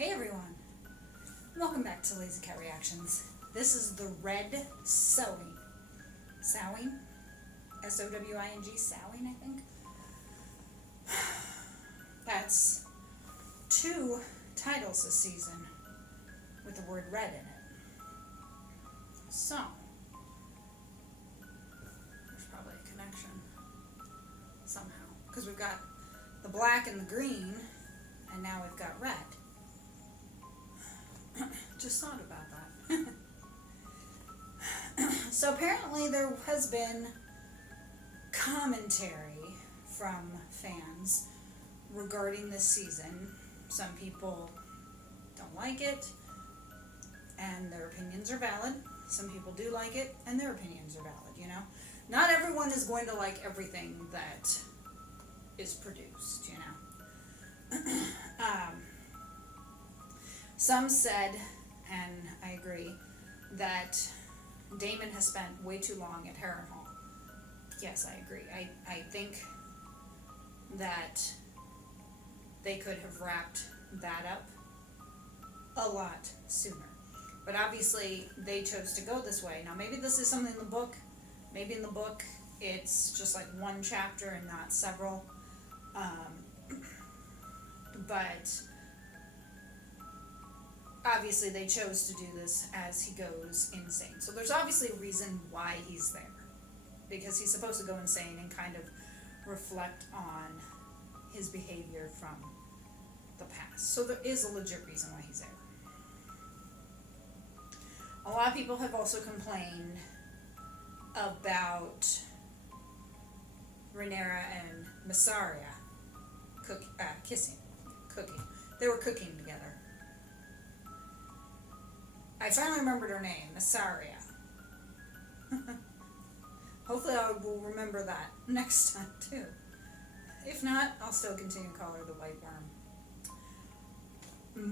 Hey everyone, welcome back to Lazy Cat Reactions. This is the Red Sowing. Sowing? S-O-W-I-N-G, Sowing, I think. That's 2 titles this season with the word red in it. So, there's probably a connection somehow. Because we've got the black and the green, and now we've got red. Just thought about that. So apparently there has been commentary from fans regarding this season. Some people don't like it, and their opinions are valid. Some people do like it, and their opinions are valid, you know? Not everyone is going to like everything that is produced, you know? Some said, and I agree, that Damon has spent way too long at Harrenhal. Yes, I agree. I think that they could have wrapped that up a lot sooner. But obviously, they chose to go this way. Now, maybe this is something in the book. Maybe in the book, it's just like one chapter and not several. But obviously they chose to do this as he goes insane. So there's obviously a reason why he's there. Because he's supposed to go insane and kind of reflect on his behavior from the past. So there is a legit reason why he's there. A lot of people have also complained about Rhaenyra and Mysaria cooking. They were cooking together. I finally remembered her name, Mysaria. Hopefully I will remember that next time too. If not, I'll still continue to call her the White Worm.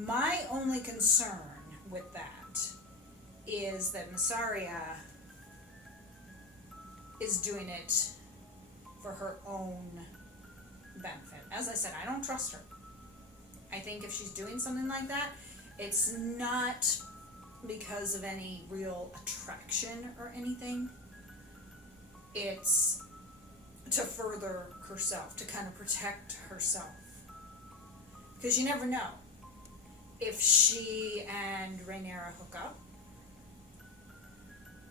My only concern with that is that Mysaria is doing it for her own benefit. As I said, I don't trust her. I think if she's doing something like that, it's not because of any real attraction or anything. It's to further herself, to kind of protect herself. Because you never know. If she and Rhaenyra hook up,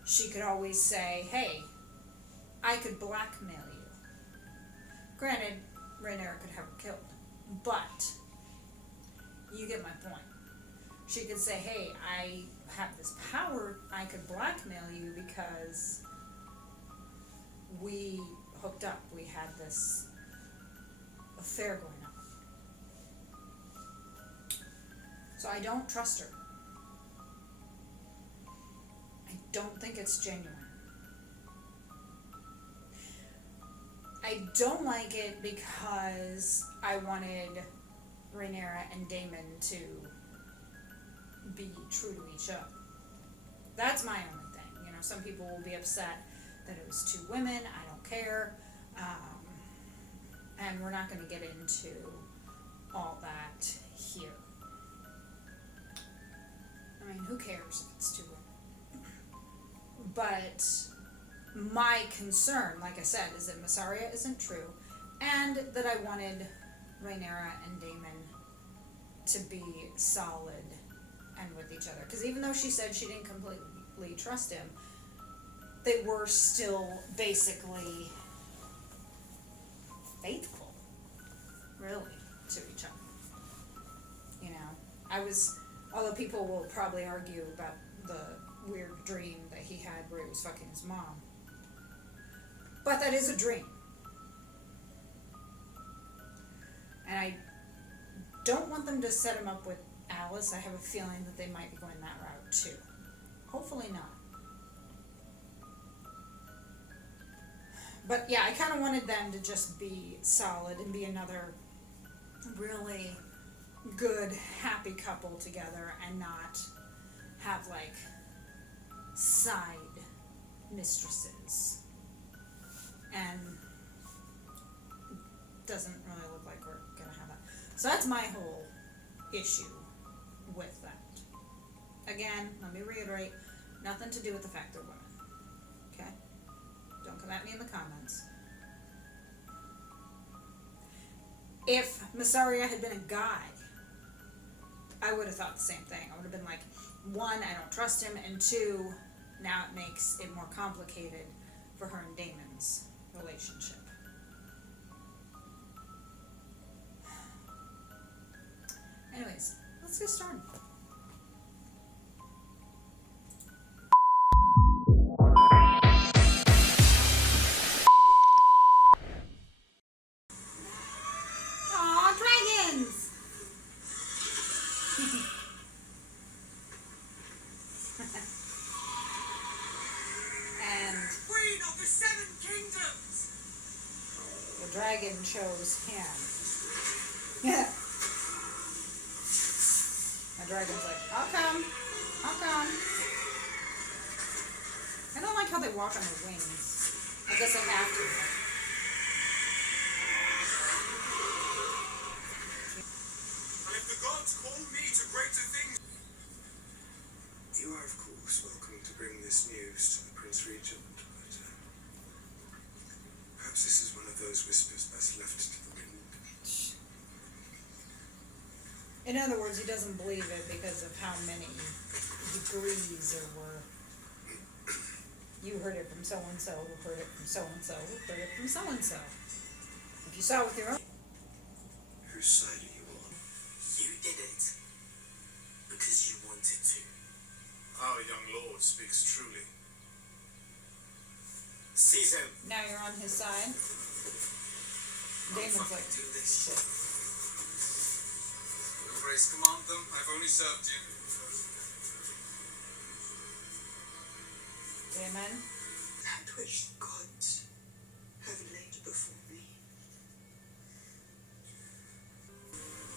she could always say, hey, I could blackmail you. Granted, Rhaenyra could have her killed, but you get my point. She could say, hey, I have this power, I could blackmail you because we hooked up, we had this affair going on. So I don't trust her. I don't think it's genuine. I don't like it because I wanted Rhaenyra and Daemon to be true to each other. That's my only thing. You know, some people will be upset that it was 2 women. I don't care. And we're not going to get into all that here. I mean, who cares if it's 2 women? But my concern, like I said, is that Mysaria isn't true, and that I wanted Rhaenyra and Daemon to be solid and with each other. Because even though she said she didn't completely trust him, they were still basically faithful, really, to each other. You know, although people will probably argue about the weird dream that he had where he was fucking his mom. But that is a dream. And I don't want them to set him up with Alice. I have a feeling that they might be going that route too. Hopefully not. But yeah, I kind of wanted them to just be solid and be another really good, happy couple together and not have like side mistresses. And doesn't really look like we're gonna have that. So that's my whole issue with that. Again, let me reiterate, nothing to do with the fact they're women. Okay? Don't come at me in the comments. If Massaria had been a guy, I would have thought the same thing. I would have been like, one, I don't trust him, and two, now it makes it more complicated for her and Damon's relationship. Anyways, let's get started. Aw, dragons! And Queen of the Seven Kingdoms! the dragon chose him. Yeah. My dragon's like, I'll come. I don't like how they walk on their wings. I guess I have to. And if the gods call me to greater things... You are, of course, welcome to bring this news to the Prince Regent, but perhaps this is one of those whispers best left to the wind. In other words, he doesn't believe it because of how many degrees there were. You heard it from so-and-so, who heard it from so-and-so, who heard it from so-and-so. If you saw it with your own... Whose side are you on? You did it. Because you wanted to. Our young lord speaks truly. Seize him. Now you're on his side. Damon's like, do this shit. Your grace command them. I've only served you. Damon? That which the gods have laid before me.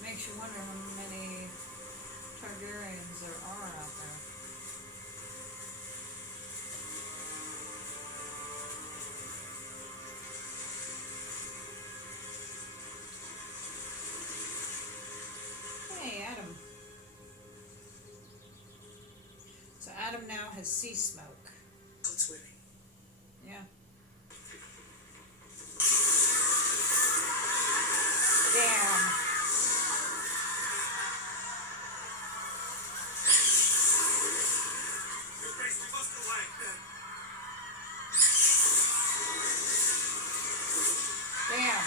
Makes you wonder how many Targaryens there are out there. Hey, Adam. So Adam now has sea smoke. God's willing. Yeah. Damn. Your grace, we must away. Damn.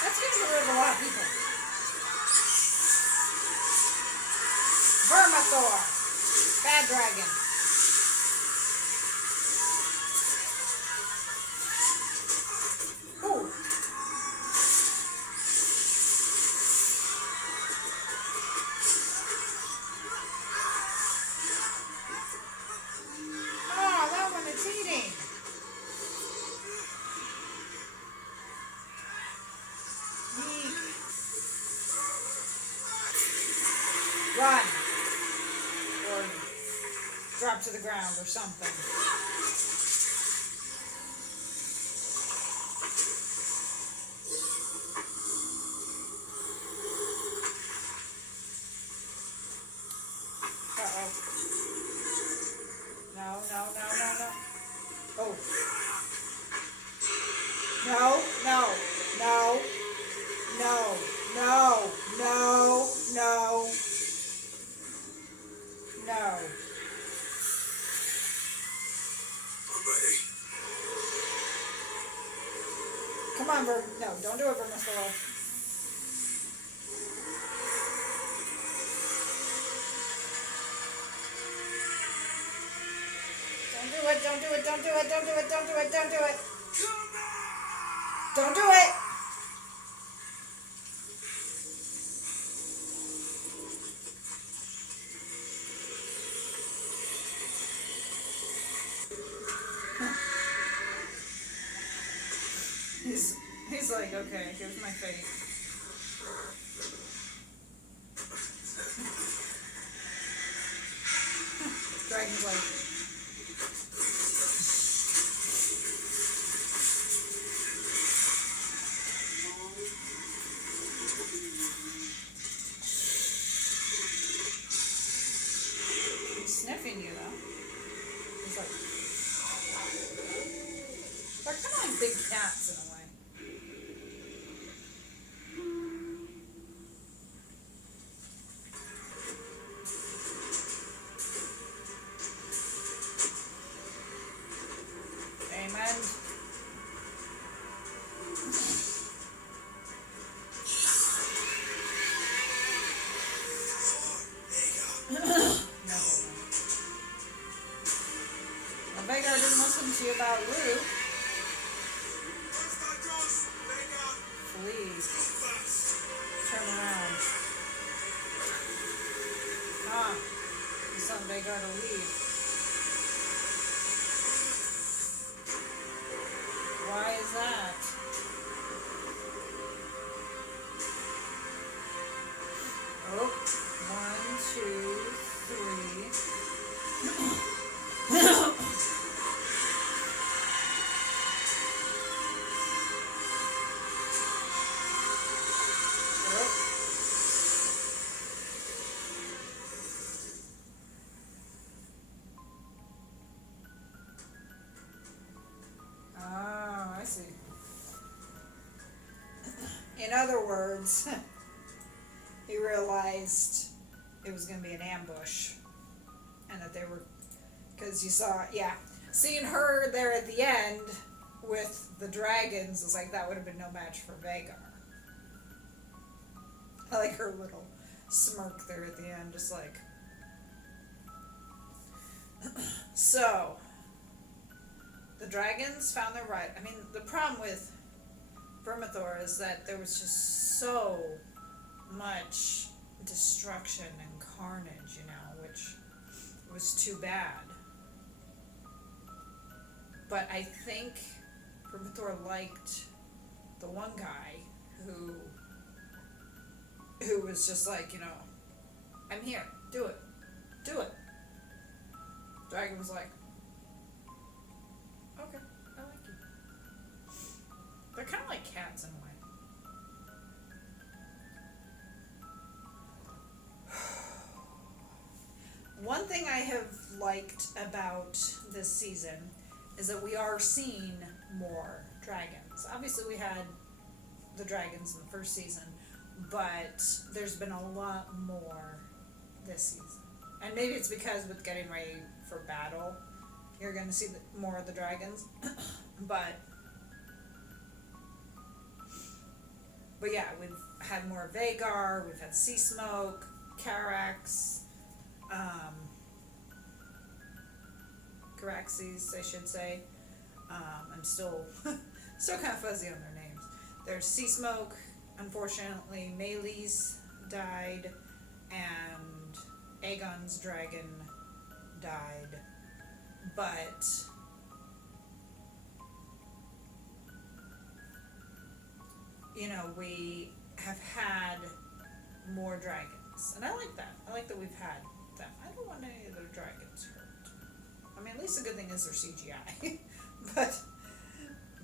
That's getting rid of a lot of people. Vermithor. Bad dragon. Ooh. Oh, that one is eating. Yeek. Run. Or drop to the ground or something. Uh-oh. No. Oh. No. I'm ready. Come on, no, don't do it, Vermithor. Don't do it. Don't do it. He's like, okay, here's my fate. Dragon's like, you though. He's like, they're kind of like big cats in a way. Amen. Vagar didn't listen to you about Lou. Please. Turn around. Ah, you sent Vagar to leave. Why is that? Oh, 1, 2, 3. Oh, I see. In other words, he realized it was going to be an ambush. And that they were, because you saw, yeah, seeing her there at the end with the dragons was like, that would have been no match for Vagar. I like her little smirk there at the end, just like. So, the dragons found their right. I mean, the problem with Vermithor is that there was just so much destruction and carnage, you know, which was too bad. But I think Vermithor liked the one guy who was just like, you know, I'm here, do it. Dragon was like, okay, I like you. They're kind of like cats in a way. One thing I have liked about this season is that we are seeing more dragons. Obviously we had the dragons in the first season, but there's been a lot more this season. And maybe it's because with getting ready for battle, you're going to see more of the dragons. But yeah, we've had more Vagar, we've had Sea Smoke, Carax, Caraxes, I should say. I'm still kind of fuzzy on their names. There's Sea Smoke, unfortunately, Melee's died, and Aegon's dragon died. But you know, we have had more dragons, and I like that. I like that we've had them. I don't want any of the dragons hurt. I mean, at least the good thing is they're CGI. But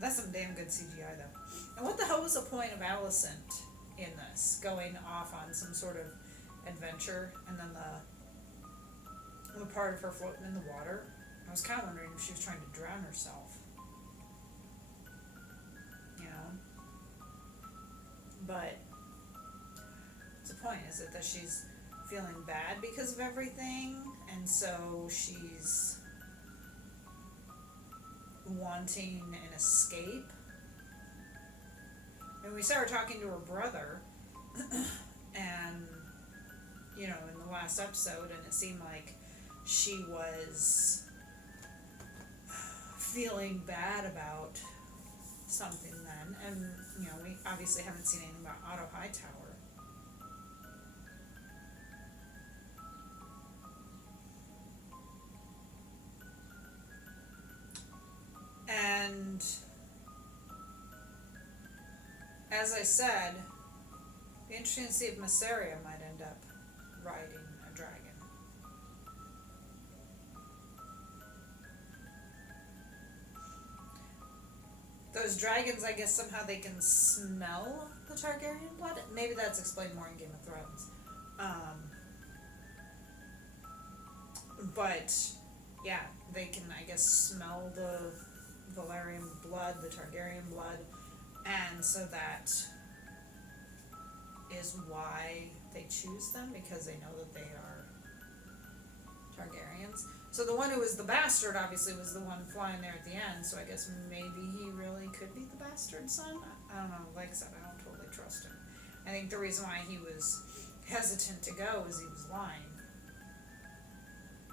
that's some damn good CGI, though. And what the hell was the point of Alicent in this? Going off on some sort of adventure, and then the part of her floating in the water? I was kind of wondering if she was trying to drown herself. You know? But what's the point? Is it that she's feeling bad because of everything, and so she's wanting an escape? And we saw her talking to her brother, and you know, in the last episode, and it seemed like she was feeling bad about something then, and you know, we obviously haven't seen anything about Otto Hightower. And as I said, it'd be interesting to see if Mysaria might end up riding a dragon. Those dragons, I guess somehow they can smell the Targaryen blood. Maybe that's explained more in Game of Thrones. But yeah, they can, I guess, smell the Valyrian blood, the Targaryen blood, and so that is why they choose them, because they know that they are Targaryens. So the one who was the bastard obviously was the one flying there at the end, so I guess maybe he really could be the bastard son? I don't know, like I said, I don't totally trust him. I think the reason why he was hesitant to go is he was lying.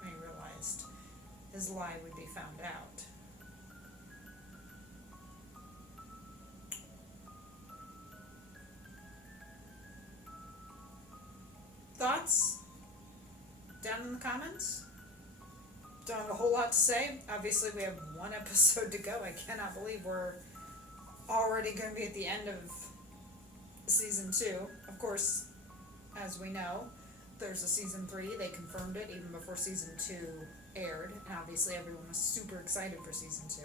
And he realized his lie would be found out. Thoughts? Down in the comments? Don't have a whole lot to say. Obviously, we have one episode to go. I cannot believe we're already going to be at the end of season 2. Of course, as we know, there's a season 3. They confirmed it even before season 2 aired. And obviously, everyone was super excited for season 2.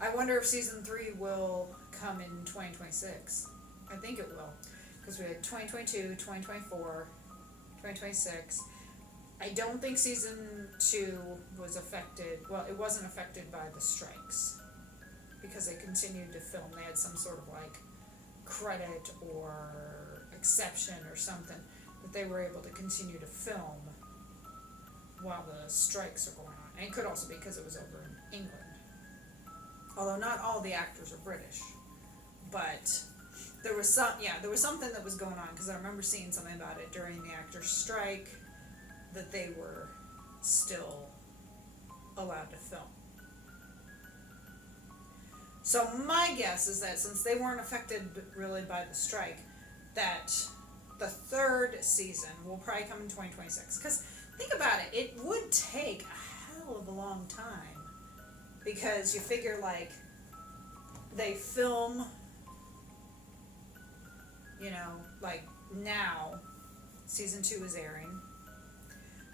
I wonder if season 3 will come in 2026. I think it will. Because we had 2022, 2024, 2026. I don't think season 2 was affected, well, it wasn't affected by the strikes, because they continued to film. They had some sort of like credit or exception or something that they were able to continue to film while the strikes are going on. And it could also be because it was over in England. Although not all the actors are British, but there was something that was going on, because I remember seeing something about it during the actors' strike, that they were still allowed to film. So my guess is that since they weren't affected really by the strike, that the 3rd season will probably come in 2026. Because think about it, it would take a hell of a long time, because you figure like they film, you know, like now season 2 is airing.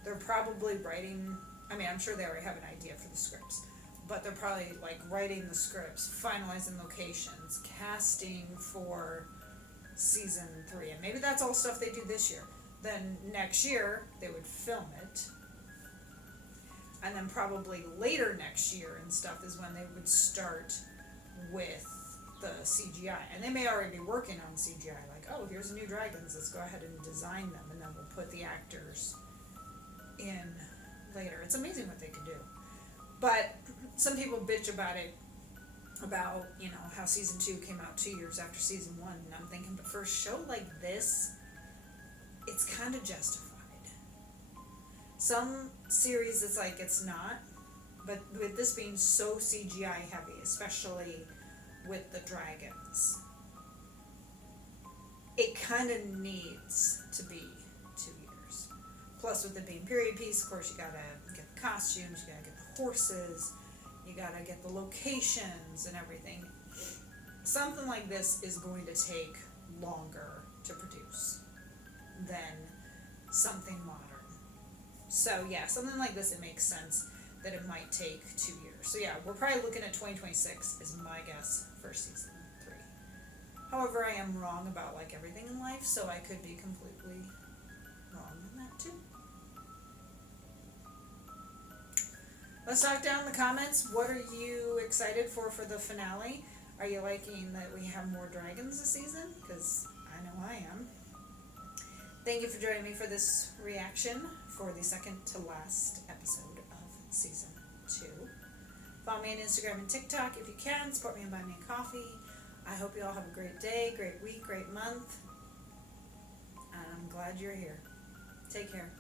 They're probably writing, I mean, I'm sure they already have an idea for the scripts, but they're probably like writing the scripts, finalizing locations, casting for season 3, and maybe that's all stuff they do this year. Then next year they would film it, and then probably later next year and stuff is when they would start with the CGI. And they may already be working on CGI, like, oh, here's the new dragons, let's go ahead and design them, and then we'll put the actors in later. It's amazing what they can do. But some people bitch about it, about, you know, how season 2 came out 2 years after season 1, and I'm thinking, but for a show like this, it's kind of justified. Some series it's like it's not, but with this being so CGI heavy, especially with the dragons, it kind of needs to be 2 years. Plus, with it being period piece, of course, you gotta get the costumes, you gotta get the horses, you gotta get the locations and everything. Something like this is going to take longer to produce than something modern. So yeah, something like this, it makes sense that it might take 2 years. So yeah, we're probably looking at 2026 is my guess for season 3. However, I am wrong about like everything in life, so I could be completely wrong on that too. Let's talk down in the comments. What are you excited for the finale? Are you liking that we have more dragons this season? Because I know I am. Thank you for joining me for this reaction for the second to last episode of season 2. Follow me on Instagram and TikTok if you can. Support me and buy me a coffee. I hope you all have a great day, great week, great month. And I'm glad you're here. Take care.